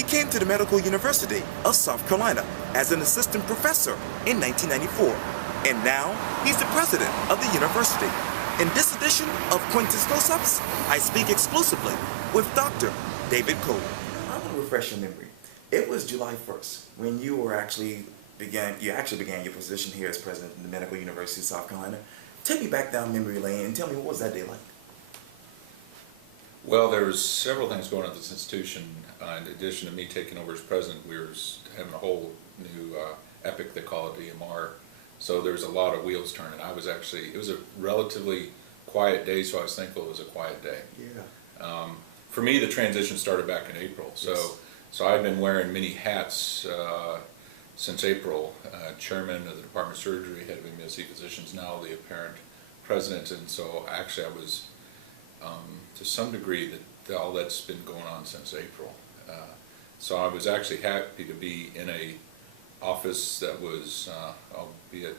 He came to the Medical University of South Carolina as an assistant professor in 1994, and now he's the president of the university. In this edition of Quintin's Close-Ups, I speak exclusively with Dr. David Cole. I want to refresh your memory. It was July 1st when you actually began your position here as president of the Medical University of South Carolina. Take me back down memory lane and tell me, what was that day like? Well, there was several things going on at this institution. In addition to me taking over as president, we were having a whole new epic, they call it EMR. So there was a lot of wheels turning. It was a relatively quiet day, so I was thankful it was a quiet day. Yeah. For me, the transition started back in April. Yes. So I've been wearing many hats since April. Chairman of the Department of Surgery, head of MUSC Physicians, now the apparent president. And so actually I was, to some degree, that all that's been going on since April. So I was actually happy to be in a office that was, albeit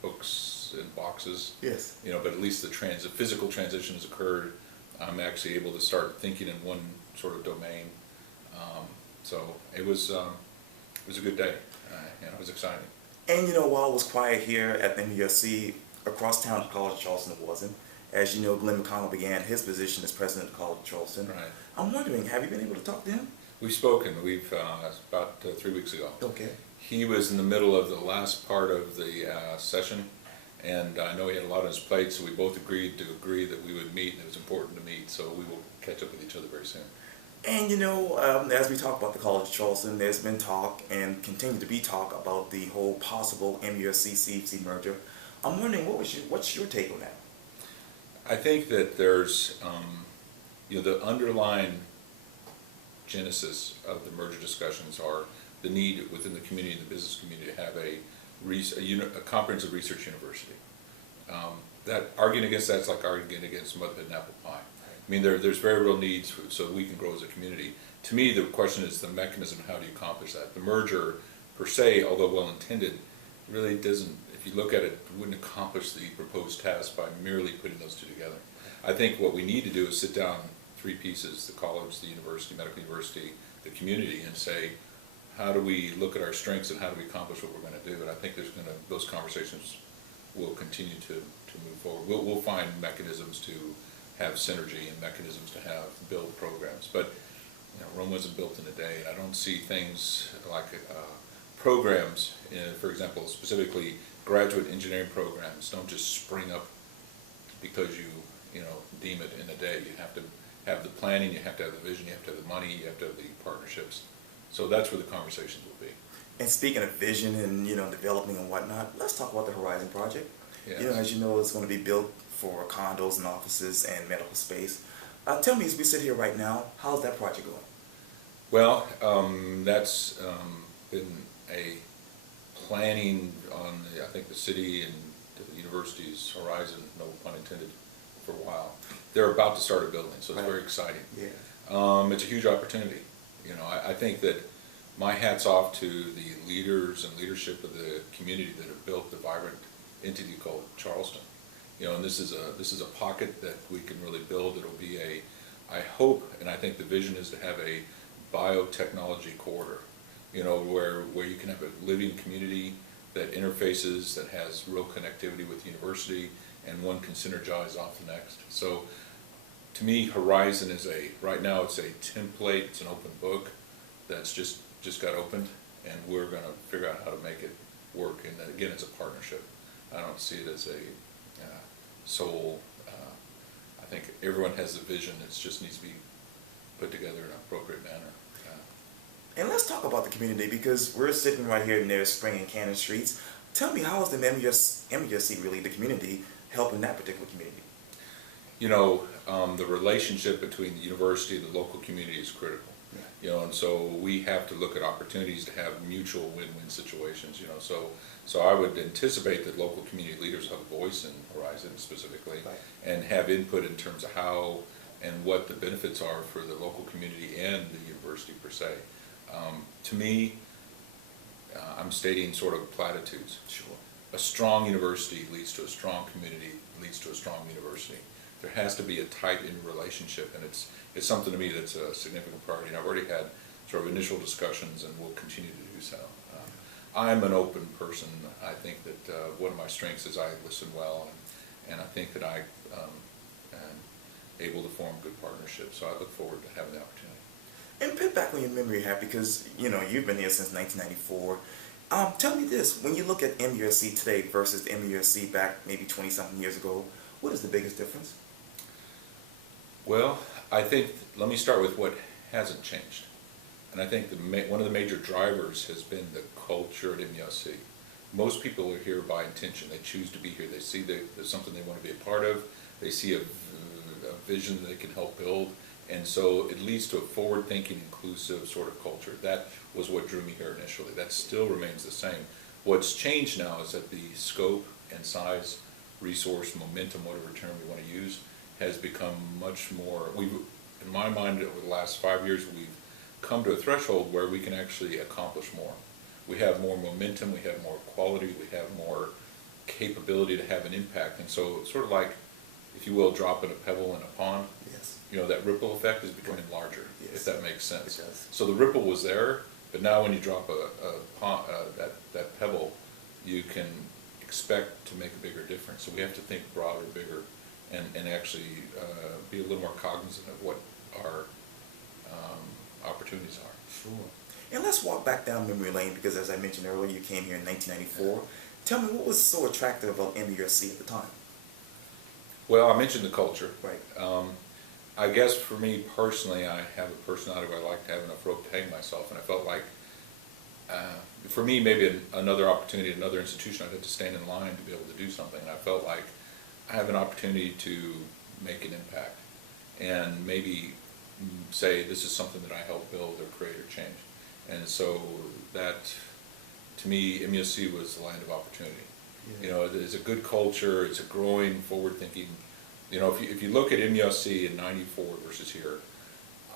books and boxes. Yes. You know, but at least the physical transition has occurred. I'm actually able to start thinking in one sort of domain. So it was a good day. It was exciting. And while it was quiet here at the MUSC, across town at College of Charleston it wasn't. As you know, Glenn McConnell began his position as president of College of Charleston. Right. I'm wondering, have you been able to talk to him? We've spoken. About 3 weeks ago. Okay. He was in the middle of the last part of the session, and I know he had a lot on his plate, so we both agreed that we would meet, and it was important to meet, so we will catch up with each other very soon. And as we talk about the College of Charleston, there's been talk and continue to be talk about the whole possible MUSC-CFC merger. I'm wondering, what's your take on that? I think that there's, the underlying genesis of the merger discussions are the need within the community and the business community to have a comprehensive research university. That arguing against that's like arguing against mother and apple pie. I mean, there's very real needs so we can grow as a community. To me, the question is the mechanism. How do you accomplish that? The merger, per se, although well intended, really doesn't. If you look at it, wouldn't accomplish the proposed task by merely putting those two together. I think what we need to do is sit down, three pieces: the college, the university, medical university, the community, and say, how do we look at our strengths and how do we accomplish what we're going to do? And I think those conversations will continue to move forward. We'll find mechanisms to have synergy and mechanisms to build programs. But Rome wasn't built in a day. I don't see things like programs, for example, specifically graduate engineering programs don't just spring up because you deem it in a day. You have to have the planning, you have to have the vision, you have to have the money, you have to have the partnerships. So that's where the conversations will be. And speaking of vision and developing and whatnot, let's talk about the Horizon Project. Yes. As you know, it's going to be built for condos and offices and medical space. Tell me, as we sit here right now, how's that project going? Well, that's been a planning on I think the city and the university's horizon, no pun intended, for a while. They're about to start a building, so it's very exciting. Yeah. It's a huge opportunity. I think that my hat's off to the leaders and leadership of the community that have built the vibrant entity called Charleston. And this is a pocket that we can really build. It'll be I hope, and I think the vision is to have a biotechnology corridor, where you can have a living community that interfaces, that has real connectivity with the university, and one can synergize off the next. So to me, Horizon is right now it's a template, it's an open book that's just got opened, and we're going to figure out how to make it work. And again, it's a partnership. I don't see it as a sole. I think everyone has a vision. It just needs to be put together in an appropriate manner. And let's talk about the community, because we're sitting right here near Spring and Cannon Streets. Tell me, how is the MUSC really, the community, helping that particular community? The relationship between the university and the local community is critical. Yeah. And so we have to look at opportunities to have mutual win-win situations. So I would anticipate that local community leaders have a voice in Horizon specifically, right, and have input in terms of how and what the benefits are for the local community and the university per se. To me, I'm stating sort of platitudes. Sure. A strong university leads to a strong community, leads to a strong university. There has to be a tight interrelationship, and it's something to me that's a significant priority. And I've already had sort of initial discussions, and we'll continue to do so. I'm an open person. I think that one of my strengths is I listen well, and I think that I am able to form good partnerships, so I look forward to having the opportunity. And put back on your memory hat, because you've been here since 1994. Tell me this: when you look at MUSC today versus the MUSC back maybe 20-something years ago, what is the biggest difference? Well, I think let me start with what hasn't changed, and I think one of the major drivers has been the culture at MUSC. Most people are here by intention. They choose to be here. They see that there's something they want to be a part of. They see a vision that they can help build. And so it leads to a forward-thinking, inclusive sort of culture. That was what drew me here initially. That still remains the same. What's changed now is that the scope and size, resource, momentum, whatever term you want to use, has become much more, in my mind, over the last 5 years, we've come to a threshold where we can actually accomplish more. We have more momentum, we have more quality, we have more capability to have an impact. And so it's sort of like, if you will, dropping a pebble in a pond. Yes. That ripple effect is becoming larger, yes, if that makes sense. It does. So the ripple was there, but now when you drop that pebble, you can expect to make a bigger difference. So we have to think broader, bigger, and actually be a little more cognizant of what our opportunities are. Sure. And let's walk back down memory lane, because as I mentioned earlier, you came here in 1994. Tell me, what was so attractive about MUSC at the time? Well, I mentioned the culture. Right. I guess for me personally, I have a personality where I like to have enough rope to hang myself, and I felt like, for me, maybe another opportunity, another institution, I'd have to stand in line to be able to do something, and I felt like I have an opportunity to make an impact, and maybe say this is something that I help build or create or change. And so that, to me, MUSC was the land of opportunity. Yeah. It's a good culture, it's a growing, forward-thinking. If you look at MUSC in '94 versus here,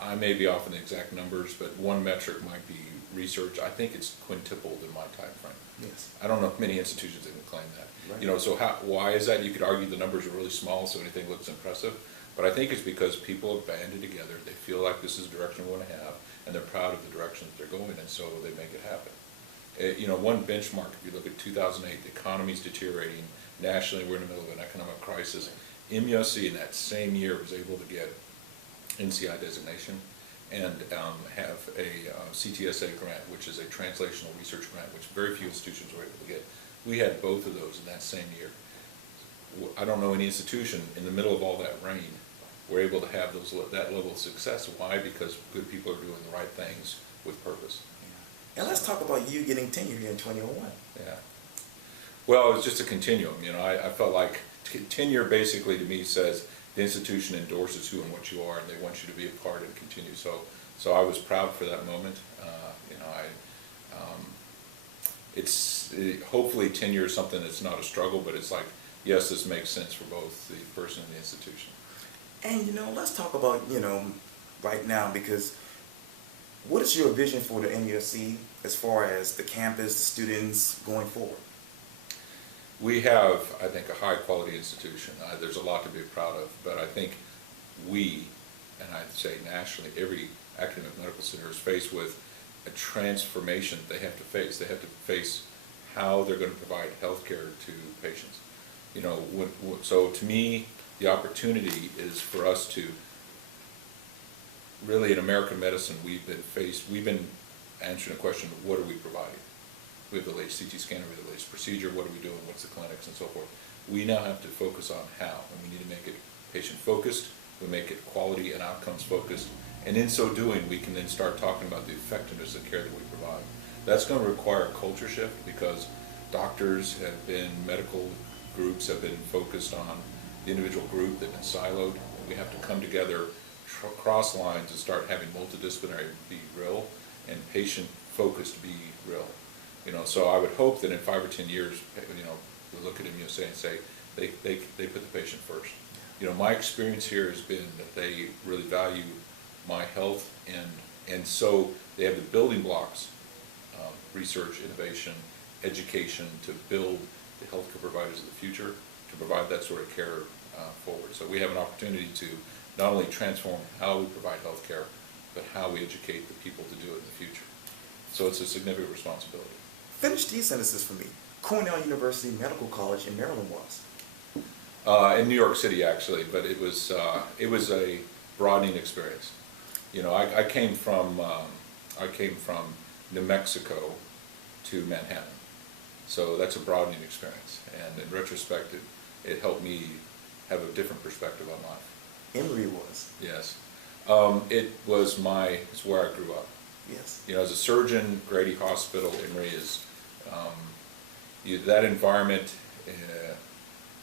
I may be off in the exact numbers, but one metric might be research. I think it's quintupled in my time frame. Yes. I don't know if many institutions that can claim that. Right. So why is that? You could argue the numbers are really small, so anything looks impressive. But I think it's because people have banded together. They feel like this is the direction we want to have, and they're proud of the direction that they're going, and so they make it happen. One benchmark, if you look at 2008, the economy's deteriorating. Nationally, we're in the middle of an economic crisis. MUSC in that same year was able to get NCI designation and have a CTSA grant, which is a translational research grant, which very few institutions were able to get. We had both of those in that same year. I don't know any institution in the middle of all that rain were able to have that level of success. Why? Because good people are doing the right things with purpose. Yeah. And let's talk about you getting tenure here in 2001. Yeah. Well, it was just a continuum. I felt like tenure basically to me says the institution endorses who and what you are, and they want you to be a part and continue. So I was proud for that moment. Hopefully tenure is something that's not a struggle, but it's like, yes, this makes sense for both the person and the institution. And let's talk about right now, because what is your vision for the MUSC as far as the campus, the students going forward? We have, I think, a high-quality institution. There's a lot to be proud of, but I think we, and I'd say nationally, every academic medical center is faced with a transformation they have to face. They have to face how they're going to provide health care to patients. So to me, the opportunity is for us to really, in American medicine, we've been answering the question, what are we providing? We have the latest CT scanner, we have the latest procedure, what are we doing, what's the clinics, and so forth. We now have to focus on how, and we need to make it patient-focused, we make it quality and outcomes-focused, and in so doing, we can then start talking about the effectiveness of care that we provide. That's going to require a culture shift, because doctors have been, medical groups have been focused on the individual group, they've been siloed, and we have to come together, cross lines, and start having multidisciplinary be real, and patient-focused be real. So I would hope that in 5 or 10 years, we'll look at MUSA and say they put the patient first. My experience here has been that they really value my health, and so they have the building blocks, research, innovation, education, to build the healthcare providers of the future, to provide that sort of care forward. So we have an opportunity to not only transform how we provide healthcare, but how we educate the people to do it in the future. So it's a significant responsibility. Finish these sentences for me. Cornell University Medical College in Maryland was. In New York City, actually, but it was a broadening experience. You know, I came from New Mexico to Manhattan, so that's a broadening experience. And in retrospect, it helped me have a different perspective on life. Emory was. Yes, it's where I grew up. Yes. You know, as a surgeon, Grady Hospital, Emory is that environment.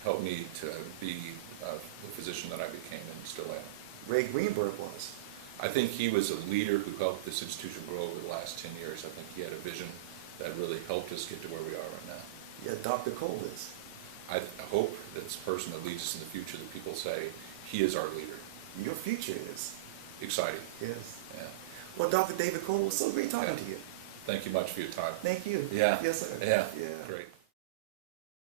Helped me to be the physician that I became and still am. Ray Greenberg was. I think he was a leader who helped this institution grow over the last 10 years. I think he had a vision that really helped us get to where we are right now. Yeah, Dr. Cole is. I hope that this person that leads us in the future, that people say, he is our leader. Your future is. Exciting. Yes. Yeah. Well, Dr. David Cole, it was so great talking to you. Thank you much for your time. Thank you. Yeah. Yes, sir. Yeah. Yeah. Great.